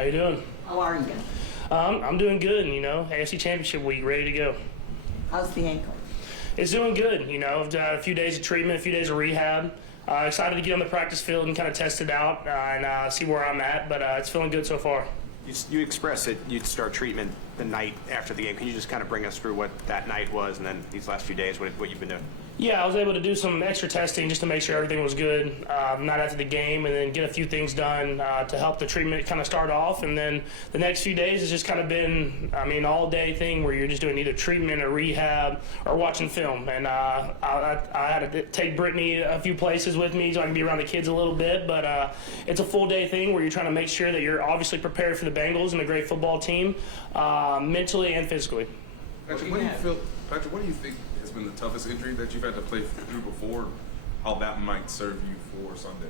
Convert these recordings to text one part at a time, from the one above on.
How you doing? How are you? I'm doing good, AFC Championship week, ready to go. How's the ankle? It's doing good, I've done a few days of treatment, a few days of rehab. Excited to get on the practice field and kind of test it out and see where I'm at, but it's feeling good so far. You expressed that you'd start treatment the night after the game. Can you just kind of bring us through what that night was and then these last few days, what you've been doing? Yeah, I was able to do some extra testing just to make sure everything was good, not after the game, and then get a few things done to help the treatment kind of start off. And then the next few days has just kind of been, all-day thing where you're just doing either treatment or rehab or watching film. And I had to take Brittany a few places with me so I can be around the kids a little bit. But it's a full-day thing where you're trying to make sure that you're obviously prepared for the Bengals and a great football team, mentally and physically. Patrick, what do you think has been the toughest injury that you've had to play through before? How that might serve you for Sunday?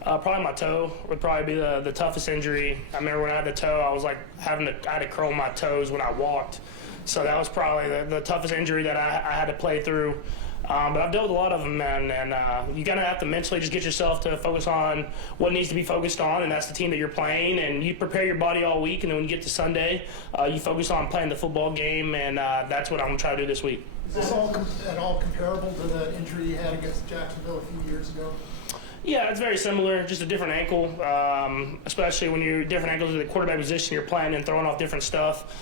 Probably my toe would probably be the toughest injury. I remember when I had the toe, I had to curl my toes when I walked. So that was probably the toughest injury that I had to play through. But I've dealt with a lot of them, man, and you gotta have to mentally just get yourself to focus on what needs to be focused on, and that's the team that you're playing, and you prepare your body all week, and then when you get to Sunday, you focus on playing the football game, and that's what I'm gonna try to do this week. Is this at all comparable to the injury you had against Jacksonville a few years ago? Yeah, it's very similar, just a different ankle, especially when you're different ankles at the quarterback position, you're playing and throwing off different stuff.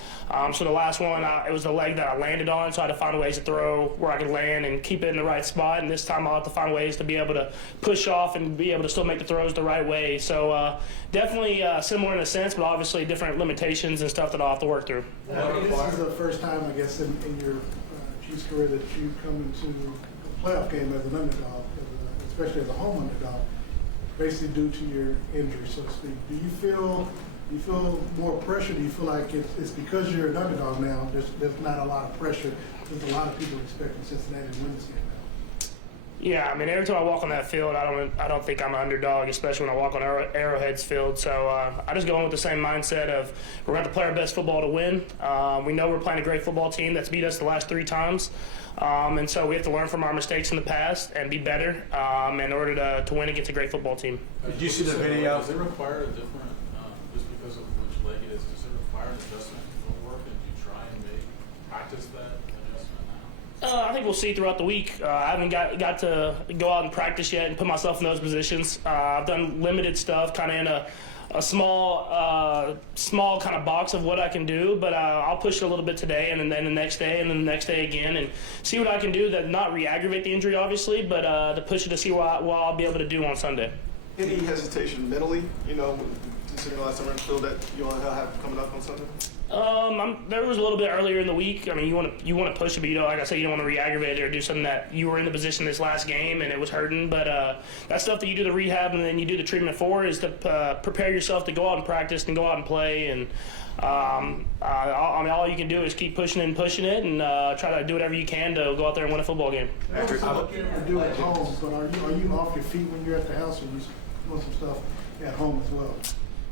So the last one, it was the leg that I landed on, so I had to find ways to throw where I could land and keep it in the right spot. And this time I'll have to find ways to be able to push off and be able to still make the throws the right way. So definitely similar in a sense, but obviously different limitations and stuff that I'll have to work through. This is the first time, I guess, in your Chiefs career that you've come into a playoff game as an underdog, especially as a home underdog, basically due to your injury, so to speak. Do you feel more pressure? Do you feel like it's because you're an underdog now, there's not a lot of pressure? There's a lot of people expecting Cincinnati to win this game now. Yeah, every time I walk on that field, I don't think I'm an underdog, especially when I walk on Arrowhead's field. So I just go in with the same mindset of we're going to play our best football to win. We know we're playing a great football team that's beat us the last 3 times. And so we have to learn from our mistakes in the past and be better in order to win against a great football team. Did you see the video? Does it require a different, just because of which leg it is, does it require an adjustment in footwork, and do you try and practice that adjustment now? I think we'll see throughout the week. I haven't got to go out and practice yet and put myself in those positions. I've done limited stuff, kind of in a small kind of box of what I can do, but I'll push it a little bit today, and then the next day, and then the next day again, and see what I can do to not re-aggravate the injury, obviously, but to push it to see what I'll be able to do on Sunday. Any hesitation mentally, considering the last time field that you all have coming up on Sunday? There was a little bit earlier in the week. You want to push it, but like I said, you don't want to re-aggravate it or do something that you were in the position this last game and it was hurting. But that stuff that you do the rehab and then you do the treatment for is to prepare yourself to go out and practice and go out and play. And all you can do is keep pushing it and try to do whatever you can to go out there and win a football game. Patrick, you do at home, but are you off your feet when you're at the house, or you doing some stuff at home as well?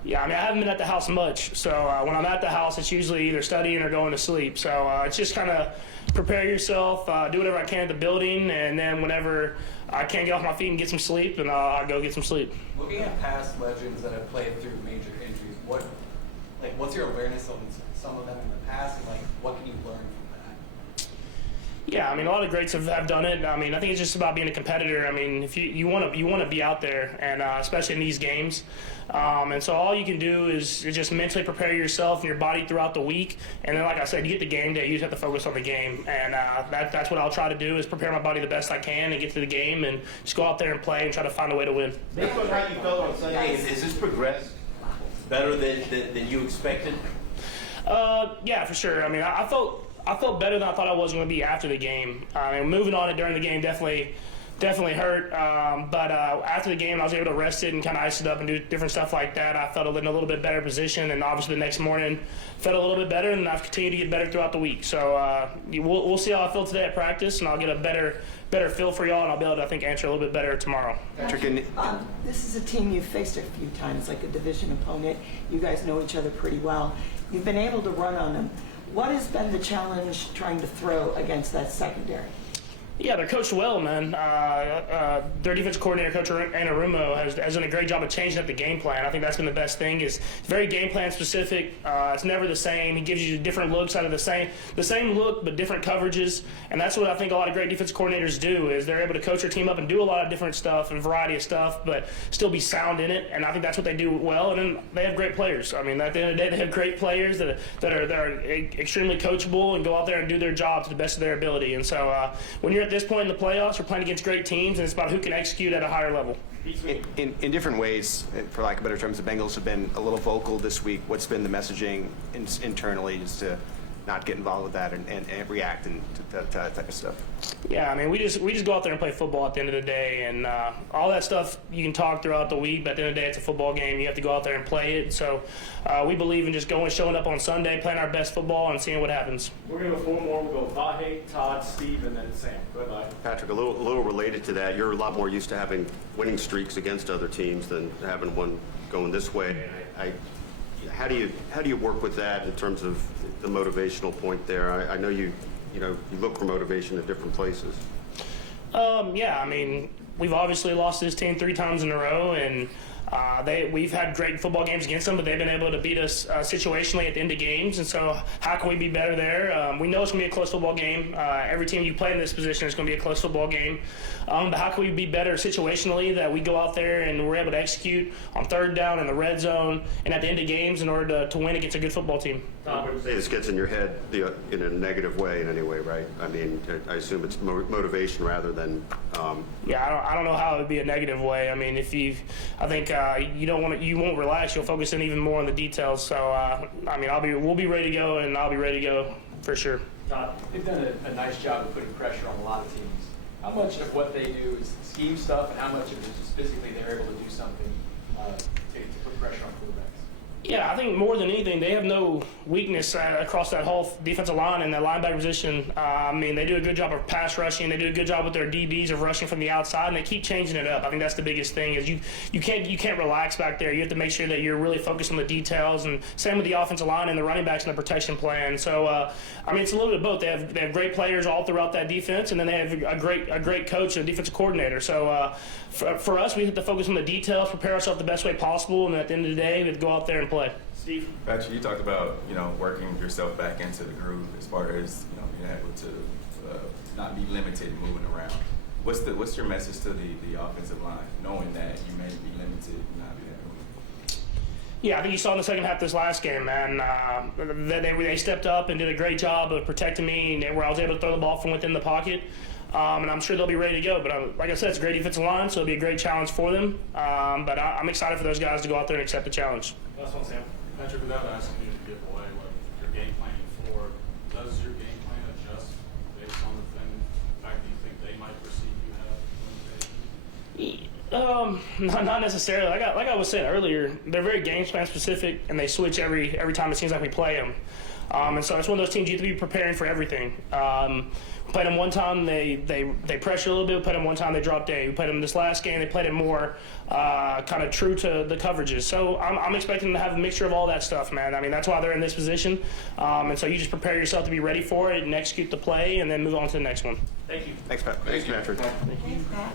Yeah, I haven't been at the house much, so when I'm at the house, it's usually either studying or going to sleep. So it's just kind of prepare yourself, do whatever I can at the building, and then whenever I can't get off my feet and get some sleep, then I'll go get some sleep. Looking at past legends that have played through major injuries, what's your awareness on some of them in the past, and what can you learn from that? Yeah, a lot of greats have done it. I think it's just about being a competitor. If you want to be out there, and especially in these games. And so all you can do is just mentally prepare yourself and your body throughout the week. And then, like I said, you get the game day, you just have to focus on the game. And that's what I'll try to do is prepare my body the best I can and get to the game and just go out there and play and try to find a way to win. Based on how you felt on Sunday, is this progressed better than you expected? Yeah, for sure. I felt better than I thought I was going to be after the game. Moving on it during the game definitely hurt. But after the game, I was able to rest it and kind of ice it up and do different stuff like that. I felt in a little bit better position, and obviously the next morning felt a little bit better, and I've continued to get better throughout the week. So we'll see how I feel today at practice, and I'll get a better feel for y'all, and I'll be able to, I think, answer a little bit better tomorrow. Patrick, This is a team you've faced a few times, like a division opponent. You guys know each other pretty well. You've been able to run on them. What has been the challenge trying to throw against that secondary? Yeah, they're coached well, man. Their defensive coordinator, Coach Anarumo, has done a great job of changing up the game plan. I think that's been the best thing. Is it's very game plan specific. It's never the same. He gives you different looks out of the same look, but different coverages. And that's what I think a lot of great defensive coordinators do. Is they're able to coach their team up and do a lot of different stuff and a variety of stuff, but still be sound in it. And I think that's what they do well. And then they have great players. I mean, at the end of the day, they have great players that are extremely coachable and go out there and do their job to the best of their ability. And so when you're at this point in the playoffs, we're playing against great teams, and it's about who can execute at a higher level. In different ways, for lack of better terms, the Bengals have been a little vocal this week. What's been the messaging internally just to not get involved with that and react and to that type of stuff? Yeah, I mean, we just go out there and play football at the end of the day, and all that stuff you can talk throughout the week, but at the end of the day, it's a football game. You have to go out there and play it. So we believe in just showing up on Sunday, playing our best football, and seeing what happens. We're going to go 4 more. We'll go Vahe, Todd, Steve, and then Sam. Bye-bye. Patrick, a little related to that, you're a lot more used to having winning streaks against other teams than having one going this way. How do you work with that in terms of the motivational point there? I know you look for motivation at different places. Yeah, I mean, we've obviously lost this team 3 times in a row, and we've had great football games against them, but they've been able to beat us situationally at the end of games. And so how can we be better there? We know it's going to be a close football game. Every team you play in this position is going to be a close football game. But how can we be better situationally, that we go out there and we're able to execute on 3rd down in the red zone and at the end of games in order to win against a good football team? I wouldn't say this gets in your head in a negative way in any way, right? I mean, I assume it's motivation rather than. Yeah, I don't know how it would be a negative way. I mean, I think you won't relax. You'll focus in even more on the details. So I mean, we'll be ready to go, and I'll be ready to go for sure. Todd, They've done a nice job of putting pressure on a lot of teams. How much of what they do is scheme stuff, and how much of it is just physically they're able to do something to put pressure on quarterbacks? Yeah, I think more than anything, they have no weakness across that whole defensive line and that linebacker position. I mean, they do a good job of pass rushing. They do a good job with their DBs of rushing from the outside, and they keep changing it up. I think that's the biggest thing is you can't relax back there. You have to make sure that you're really focused on the details, and same with the offensive line and the running backs and the protection plan. So, I mean, it's a little bit of both. They have great players all throughout that defense, and then they have a great coach and defensive coordinator. So, for us, we have to focus on the details, prepare ourselves the best way possible, and at the end of the day, we have to go out there and play. Steve. Patrick, you talked about working yourself back into the groove as far as being able to not be limited and moving around. What's your message to the offensive line, knowing that you may be limited and not be able to move? Yeah, I think you saw in the second half this last game, man. They stepped up and did a great job of protecting me, and where I was able to throw the ball from within the pocket. And I'm sure they'll be ready to go. But like I said, it's a great defensive line, so it'll be a great challenge for them. But I'm excited for those guys to go out there and accept the challenge. Last one, Sam. Patrick, without asking you to give away what you're game planning for, does your game plan adjust based on the fact that you think they might perceive you have? Not necessarily. Like I was saying earlier, they're very game plan specific, and they switch every time it seems like we play them. And so it's one of those teams you have to be preparing for everything. We played them one time, they pressure a little bit. We played them one time, they dropped A. We played them this last game, they played it more kind of true to the coverages. So I'm expecting them to have a mixture of all that stuff, man. I mean, that's why they're in this position. And so you just prepare yourself to be ready for it and execute the play and then move on to the next one. Thank you. Thanks, Pat. Thanks, Patrick. Thanks, Pat.